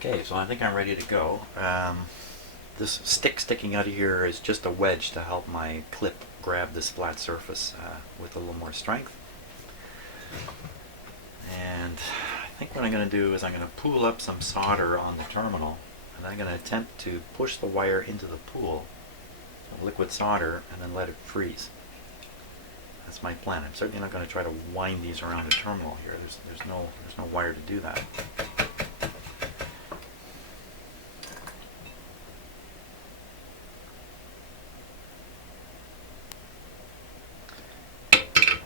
Okay, so I think I'm ready to go. This stick sticking out of here is just a wedge to help my clip grab this flat surface with a little more strength. And I think what I'm going to do is I'm going to pool up some solder on the terminal, and I'm going to attempt to push the wire into the pool of liquid solder and then let it freeze. That's my plan. I'm certainly not going to try to wind these around the terminal here. There's no wire to do that.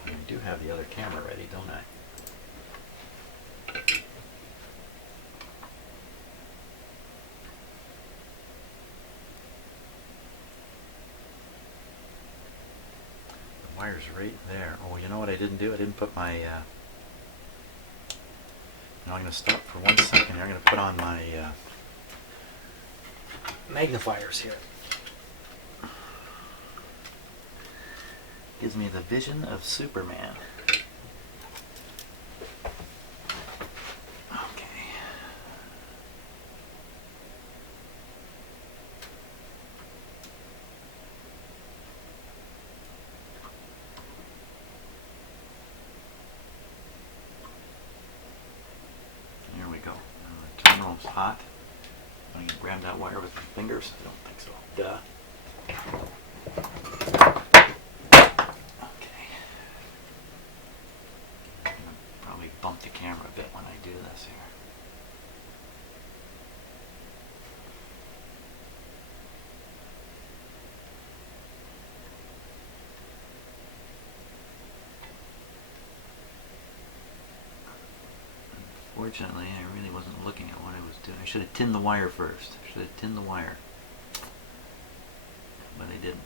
I do have the other camera ready, don't I? The wire's right there. Oh, you know what I didn't do? I didn't put my... Now I'm going to stop for 1 second here. I'm going to put on my magnifiers here. Gives me the vision of Superman. Okay. Here we go. The terminal's hot. I can grab that wire with my fingers. I don't think so. Duh. Bump the camera a bit when I do this here. Unfortunately, I really wasn't looking at what I was doing. I should have tinned the wire first. I should have tinned the wire. But I didn't.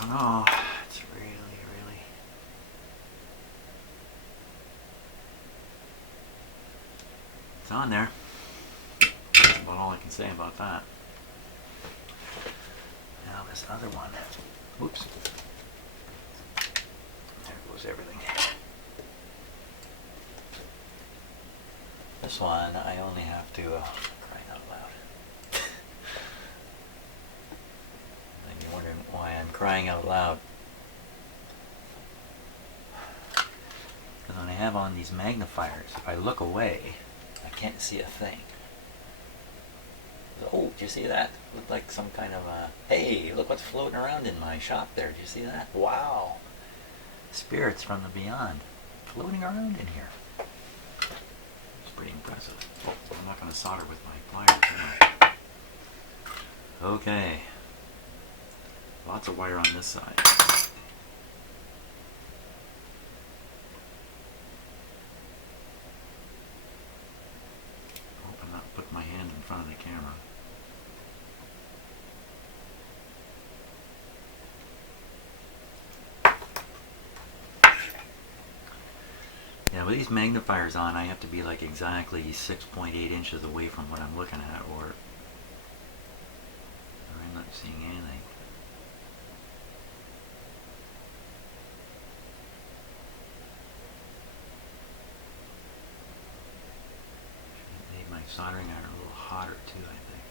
I don't know. It's really... It's on there. That's about all I can say about that. Now this other one. Oops. There goes everything. This one I only have to crying out loud. And you're wondering why I'm crying out loud. Because when I have on these magnifiers, if I look away, I can't see a thing. Oh, did you see that? Looked like some kind of a... Hey, look what's floating around in my shop there. Did you see that? Wow. Spirits from the beyond floating around in here. It's pretty impressive. Oh, I'm not going to solder with my pliers, am I? Okay. Lots of wire on this side. Hope I'm not putting my hand in front of the camera. Yeah, with these magnifiers on, I have to be like exactly 6.8 inches away from what I'm looking at, or I'm not seeing anything. Should have made my soldering iron a little hotter too, I think.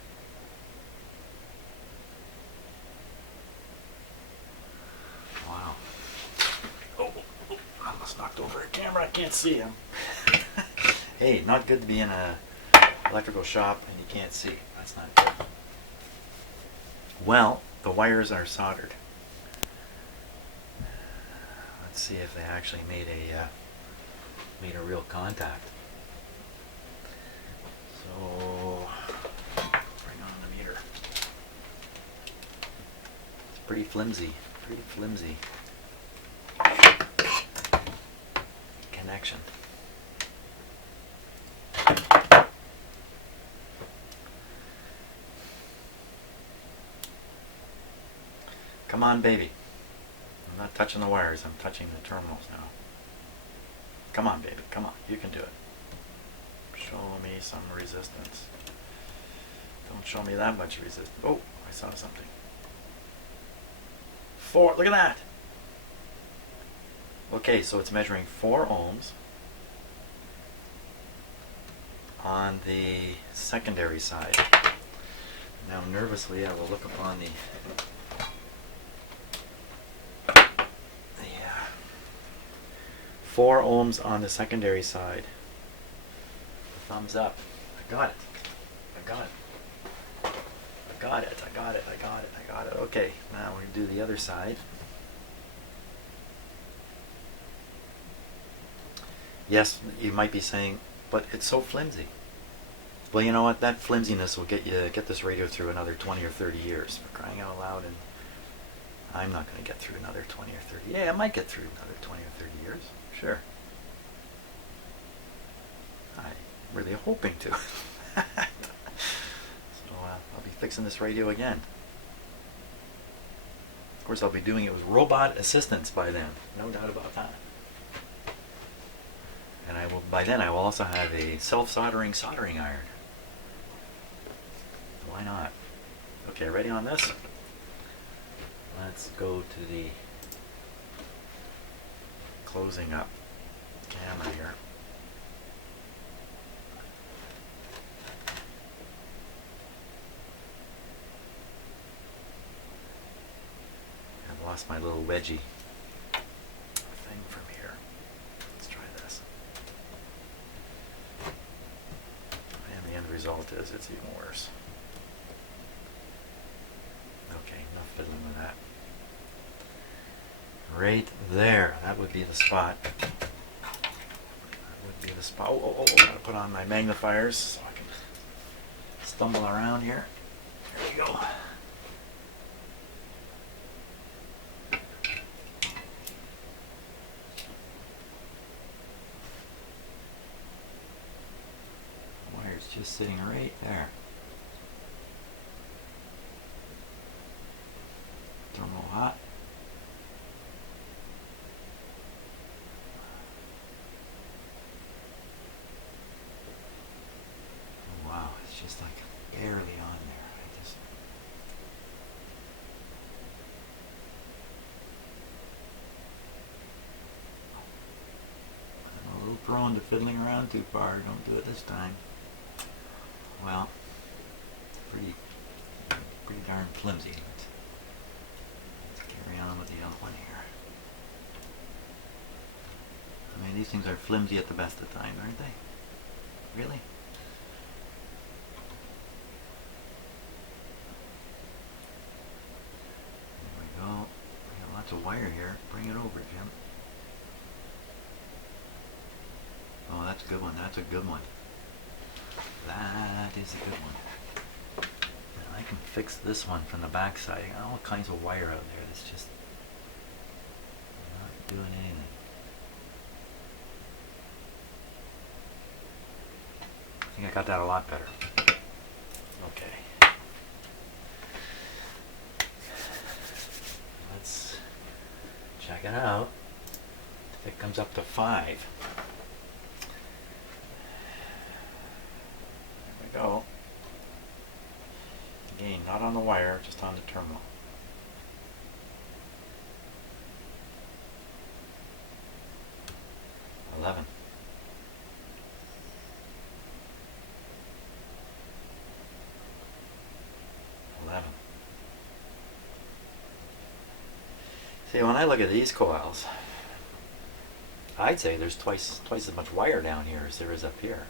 Wow. I almost knocked over a camera. I can't see him. Hey, not good to be in a electrical shop and you can't see. That's not good. Well, the wires are soldered. Let's see if they actually made a real contact. So, bring on the meter. It's pretty flimsy. Pretty flimsy connection. Come on, baby. I'm not touching the wires, I'm touching the terminals now. Come on, baby, come on, you can do it. Show me some resistance. Don't show me that much resistance. Oh, I saw something. 4, look at that! Okay, so it's measuring 4 ohms on the secondary side. Now nervously I will look upon the 4 ohms on the secondary side. Thumbs up. I got it. I got it. I got it. I got it. I got it. I got it. Okay, now we're going to do the other side. Yes, you might be saying, but it's so flimsy. Well, you know what? That flimsiness will get this radio through another 20 or 30 years. For crying out loud, and I'm not going to get through another 20 or 30. Yeah, I might get through another 20 or 30 years. Sure. I'm really hoping to. So I'll be fixing this radio again. Of course, I'll be doing it with robot assistance by then. No doubt about that. And by then I will also have a self-soldering soldering iron. Why not? Okay, ready on this? Let's go to the closing up camera here. I've lost my little wedgie thing from here. Let's try this. And the end result is it's even worse. Okay, enough fiddling with that. Right there, that would be the spot. That would be the spot. Oh, gotta put on my magnifiers so I can stumble around here. There you go. Wire's just sitting right there. Terminal hot. Oh, wow, it's just like barely on there. I'm a little prone to fiddling around too far. Don't do it this time. Well, pretty darn flimsy. Let's carry on with the other one here. I mean, these things are flimsy at the best of times, aren't they? Really? There we go. We got lots of wire here. Bring it over, Jim. Oh, that's a good one. That's a good one. That is a good one. And I can fix this one from the back side. I got all kinds of wire out there that's just not doing anything. I think I got that a lot better. Okay. Let's check it out. If it comes up to 5. Go. Again, not on the wire, just on the terminal. $11. See, when I look at these coils, I'd say there's twice as much wire down here as there is up here.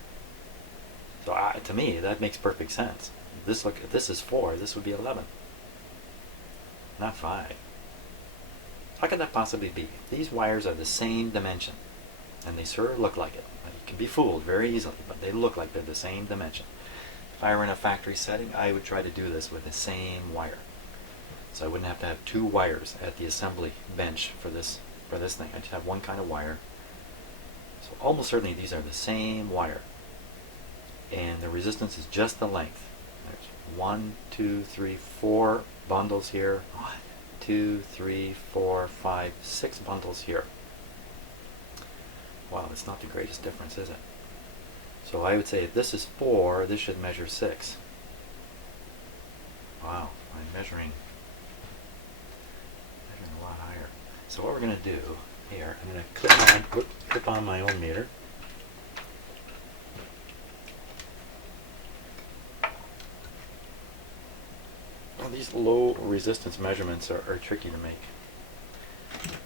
So to me, that makes perfect sense. If this is 4, this would be 11, not 5. How could that possibly be? These wires are the same dimension, and they sort of look like it. You can be fooled very easily, but they look like they're the same dimension. If I were in a factory setting, I would try to do this with the same wire. So I wouldn't have to have 2 wires at the assembly bench for this thing. I just have one kind of wire. So almost certainly these are the same wire. And the resistance is just the length. There's 1, 2, 3, 4 bundles here. 1, 2, 3, 4, 5, 6 bundles here. Wow, it's not the greatest difference, is it? So I would say if this is 4, this should measure 6. Wow, I'm measuring a lot higher. So what we're going to do here, I'm going to clip on my own meter. Well, these low resistance measurements are tricky to make.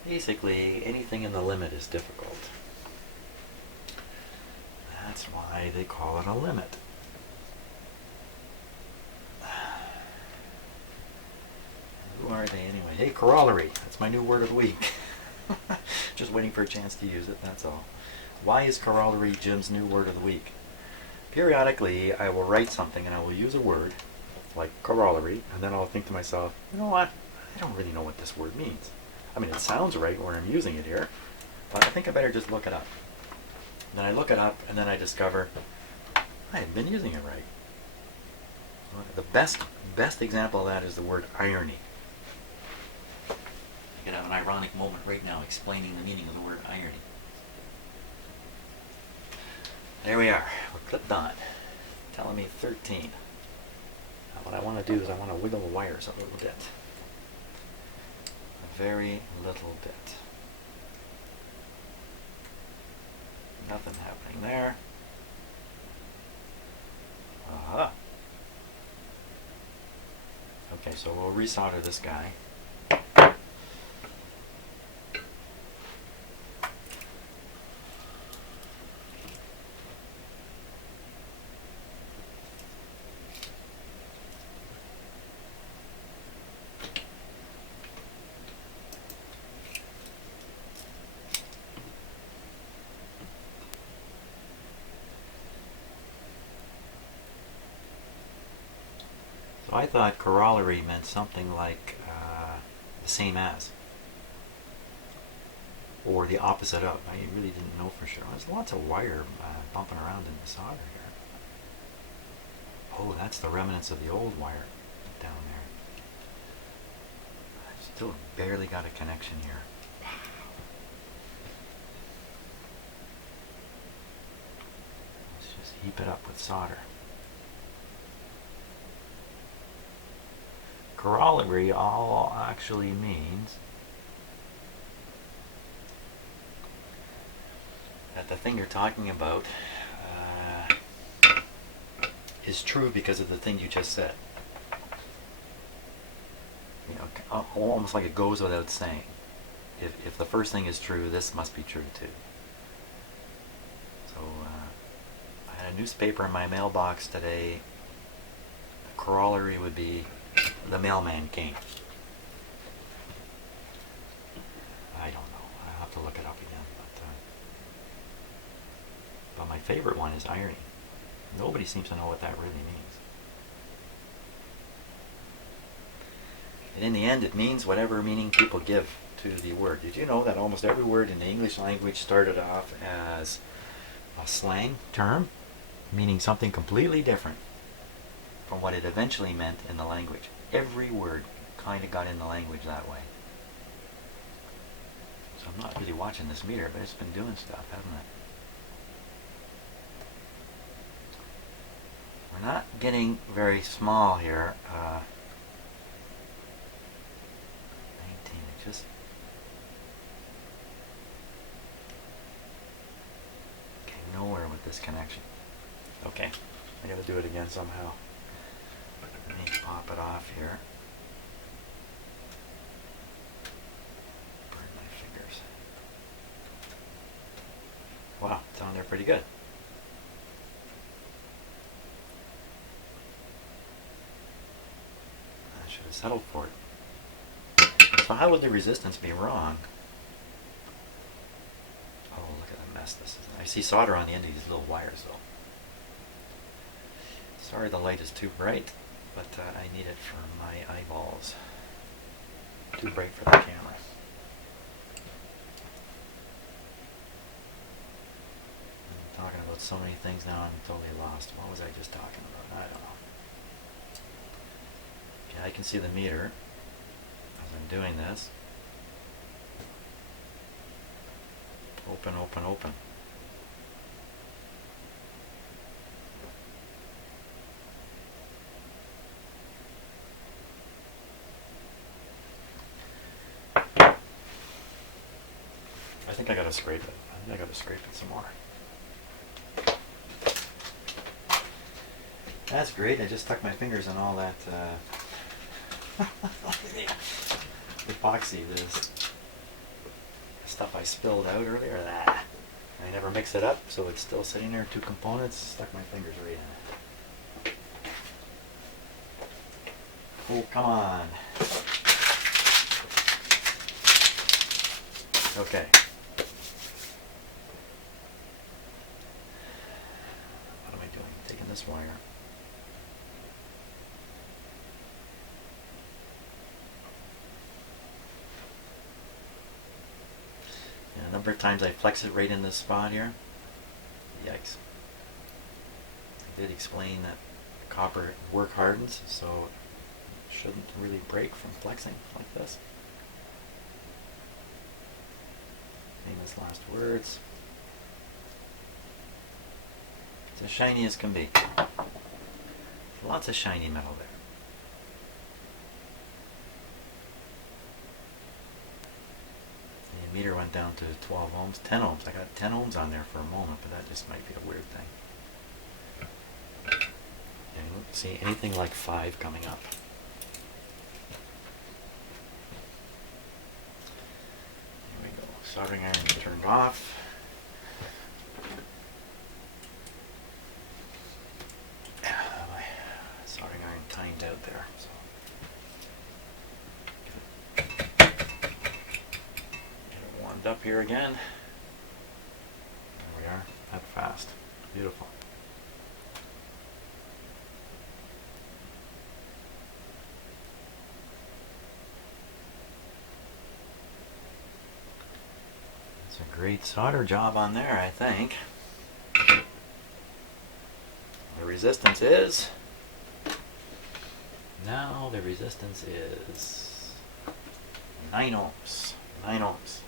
Basically, anything in the limit is difficult. That's why they call it a limit. Who are they anyway? Hey, corollary. That's my new word of the week. Just waiting for a chance to use it, that's all. Why is corollary Jim's new word of the week? Periodically, I will write something and I will use a word, like corollary, and then I'll think to myself, you know what? I don't really know what this word means. I mean, it sounds right where I'm using it here, but I think I better just look it up. Then I look it up, and then I discover I haven't been using it right. The best example of that is the word irony. I could have an ironic moment right now explaining the meaning of the word irony. There we are. We're clipped on. Telling me 13. Now what I want to do is I want to wiggle the wires a little bit. A very little bit. Nothing happening there. Aha. Okay, so we'll resolder this guy. So I thought corollary meant something like the same as, or the opposite of. I really didn't know for sure. There's lots of wire bumping around in the solder here. Oh, that's the remnants of the old wire down there. I still barely got a connection here. Let's just heap it up with solder. Corollary all actually means that the thing you're talking about is true because of the thing you just said. You know, almost like it goes without saying. If the first thing is true, this must be true too. So I had a newspaper in my mailbox today. The corollary would be the mailman came. I don't know. I'll have to look it up again. But my favorite one is irony. Nobody seems to know what that really means. And in the end, it means whatever meaning people give to the word. Did you know that almost every word in the English language started off as a slang term, meaning something completely different from what it eventually meant in the language? Every word kind of got in the language that way. So I'm not really watching this meter, but it's been doing stuff, hasn't it? We're not getting very small here. 19, it just... getting nowhere with this connection. Okay, I gotta do it again somehow. Let me pop it off here. Burn my fingers. Wow, it's on there pretty good. I should have settled for it. So how would the resistance be wrong? Oh, look at the mess this is. I see solder on the end of these little wires though. Sorry the light is too bright, but I need it for my eyeballs. Too bright for the camera. I'm talking about so many things now I'm totally lost. What was I just talking about? I don't know. Okay, I can see the meter. I'm doing this. Open, open, open. I think I gotta scrape it. I think I gotta scrape it some more. That's great. I just stuck my fingers in all that epoxy, this stuff I spilled out earlier. I never mix it up, so it's still sitting there. 2 components. Stuck my fingers right in it. Oh, come on. Okay. What am I doing? Taking this wire. And a number of times I flex it right in this spot here. Yikes. I did explain that copper work hardens, so it shouldn't really break from flexing like this. Famous last words. It's as shiny as can be. Lots of shiny metal there. The meter went down to 12 ohms, 10 ohms. I got 10 ohms on there for a moment, but that just might be a weird thing. And you won't see anything like 5 coming up. There we go. Soldering iron turned off. My soldering iron timed out there. So up here again. There we are. That fast. Beautiful. It's a great solder job on there, I think. The resistance is... Now the resistance is 9 ohms. 9 ohms.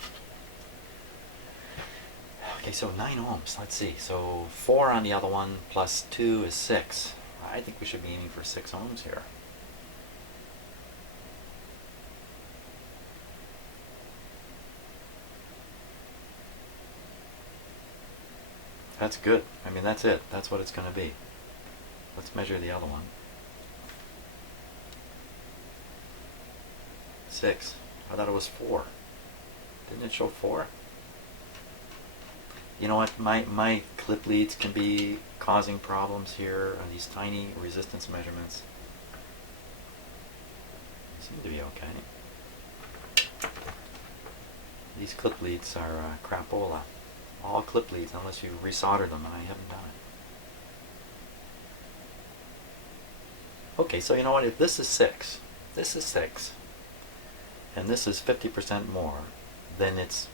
Okay, so 9 ohms, let's see. So 4 on the other one plus 2 is 6. I think we should be aiming for 6 ohms here. That's good. I mean, that's it. That's what it's going to be. Let's measure the other one. 6. I thought it was 4. Didn't it show 4? You know what, my clip leads can be causing problems here on these tiny resistance measurements. They seem to be okay. These clip leads are crapola. All clip leads, unless you resolder them, and I haven't done it. Okay, so you know what, if this is 6, and this is 50% more, then it's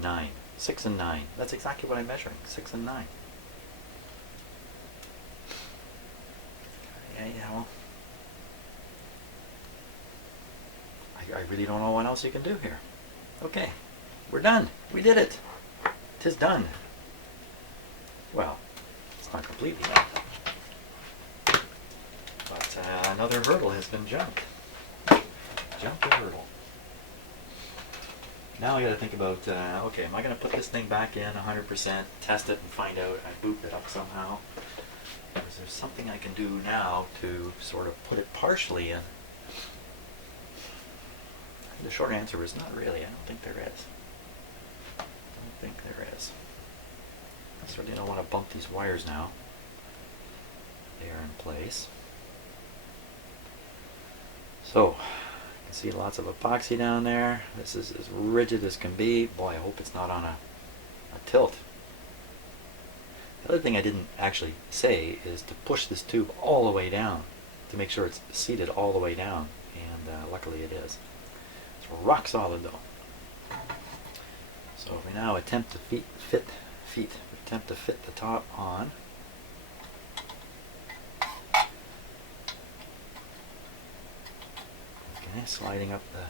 9. 6 and 9. That's exactly what I'm measuring. 6 and 9. Yeah, well. I really don't know what else you can do here. Okay. We're done. We did it. 'Tis done. Well, it's not completely done. But another hurdle has been jumped. Jump the hurdle. Now I got to think about, okay, am I going to put this thing back in 100%, test it and find out I booped it up somehow? Or is there something I can do now to sort of put it partially in? The short answer is not really. I don't think there is. I don't think there is. I certainly don't want to bump these wires now. They are in place. So, you can see lots of epoxy down there. This is as rigid as can be. Boy, I hope it's not on a tilt. The other thing I didn't actually say is to push this tube all the way down to make sure it's seated all the way down, and luckily it is. It's rock solid though. So if we now attempt to fit the top on. Okay, sliding up the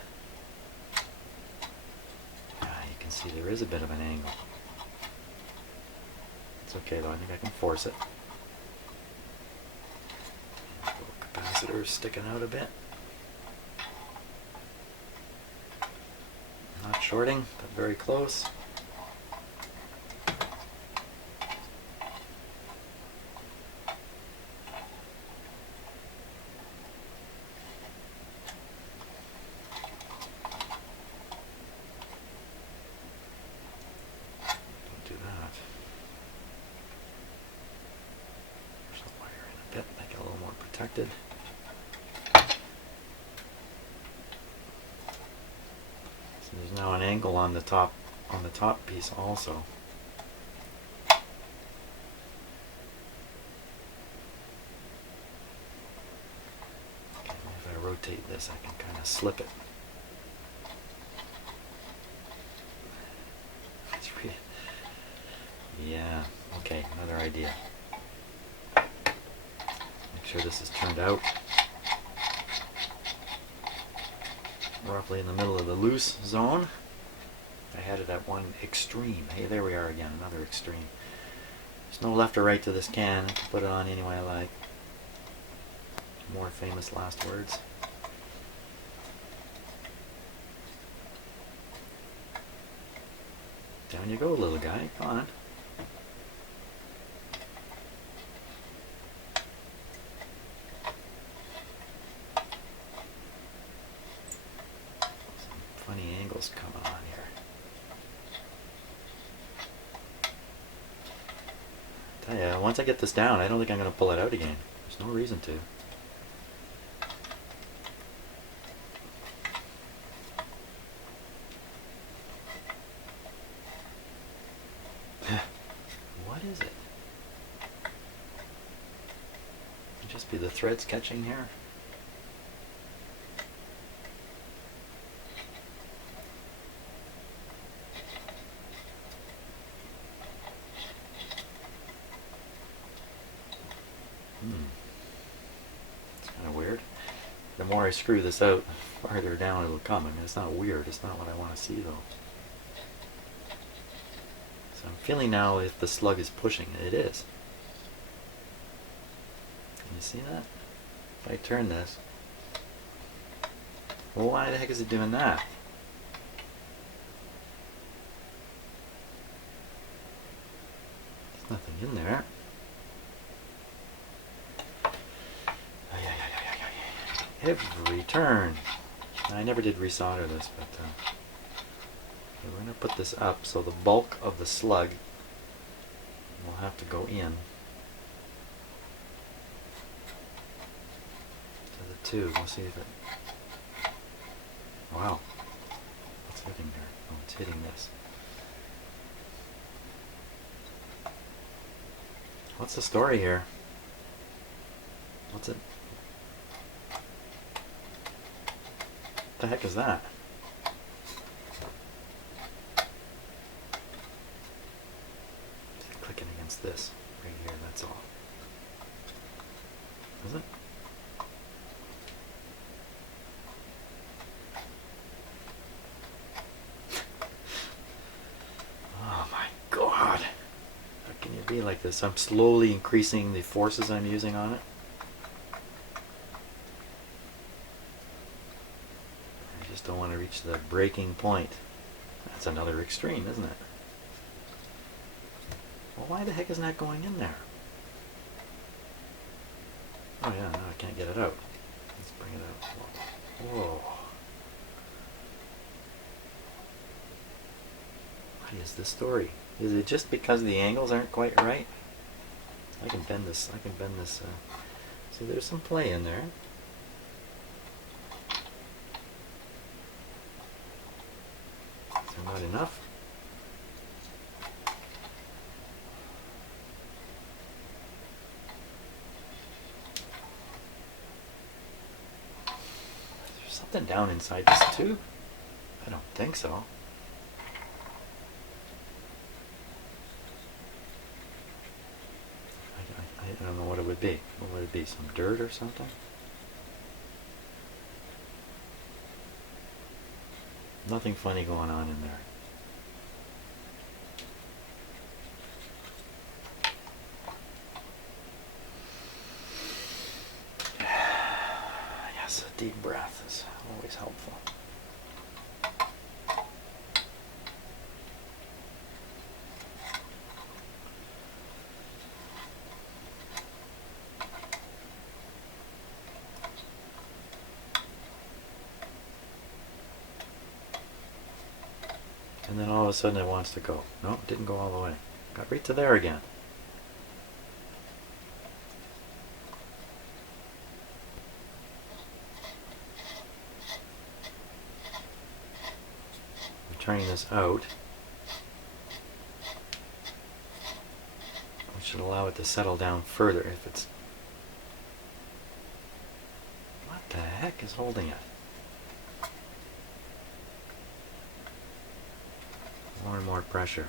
can see there is a bit of an angle. It's okay though, I think I can force it. Little capacitor sticking out a bit. Not shorting, but very close. Make it a little more protected. So there's now an angle on the top piece also. Okay, if I rotate this, I can kind of slip it. Yeah, okay, another idea. Make sure this is turned out roughly in the middle of the loose zone. I had it at one extreme. Hey, there we are again, another extreme. There's no left or right to this can. I can put it on any way I like. More famous last words. Down you go, little guy. Come on. Funny angles coming on here. Tell ya, once I get this down, I don't think I'm going to pull it out again. There's no reason to. What is it? Could just be the threads catching here. It's kind of weird. The more I screw this out, the farther down it'll come. I mean, it's not weird. It's not what I want to see, though. So I'm feeling now if the slug is pushing. It is. Can you see that? If I turn this, well, why the heck is it doing that? There's nothing in there. Every turn. I never did resolder this, but we're going to put this up so the bulk of the slug will have to go in to the tube. We'll see if it... Wow. What's hitting there? Oh, it's hitting this. What's the story here? What's it? What the heck is that? It's clicking against this right here, that's all. Is it? Oh my God. How can you be like this? I'm slowly increasing the forces I'm using on it. Don't want to reach the breaking point. That's another extreme, isn't it? Well, why the heck isn't that going in there? Oh yeah, now I can't get it out. Let's bring it out. Whoa. What is the story? Is it just because the angles aren't quite right? I can bend this. See, there's some play in there. Not enough. Is there something down inside this tube? I don't think so. I don't know what it would be. What would it be? Some dirt or something? Nothing funny going on in there. deep breath is always helpful. And then all of a sudden it wants to go. No, it didn't go all the way. Got right to there again. I'm turning this out, which should allow it to settle down further if it's... What the heck is holding it? More and more pressure.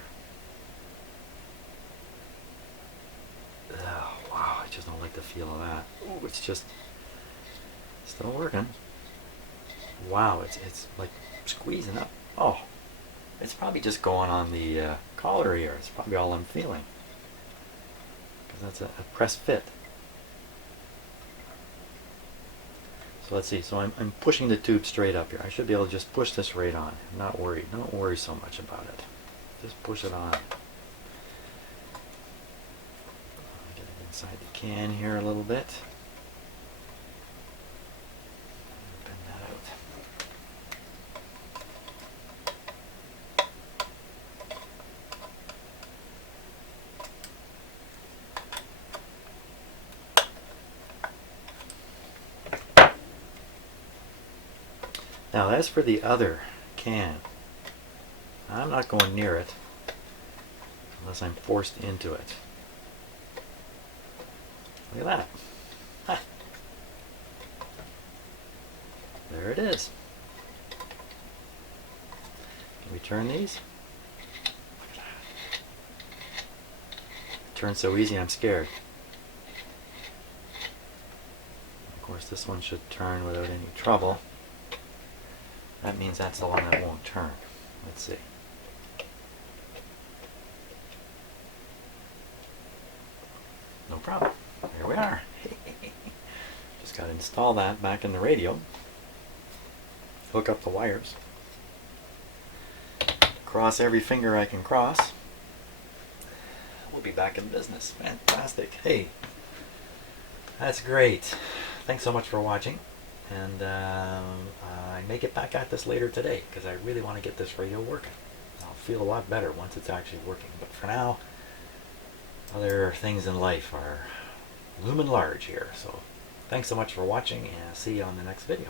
Oh, wow, I just don't like the feel of that. Ooh, it's just still working. Wow, it's like squeezing up. Oh, it's probably just going on the collar here. It's probably all I'm feeling. Because that's a press fit. So let's see. So I'm pushing the tube straight up here. I should be able to just push this right on. I'm not worried. Don't worry so much about it. Just push it on. Get it inside the can here a little bit. Bend that out. Now as for the other can, I'm not going near it unless I'm forced into it. Look at that. Ha. There it is. Can we turn these? Look at that. It turns so easy I'm scared. Of course this one should turn without any trouble. That means that's the one that won't turn. Let's see. No problem. Here we are. Just got to install that back in the radio. Hook up the wires. Cross every finger I can cross. We'll be back in business. Fantastic. Hey, that's great. Thanks so much for watching. And I may get back at this later today because I really want to get this radio working. I'll feel a lot better once it's actually working. But for now, other things in life are looming large here. So thanks so much for watching, and see you on the next video.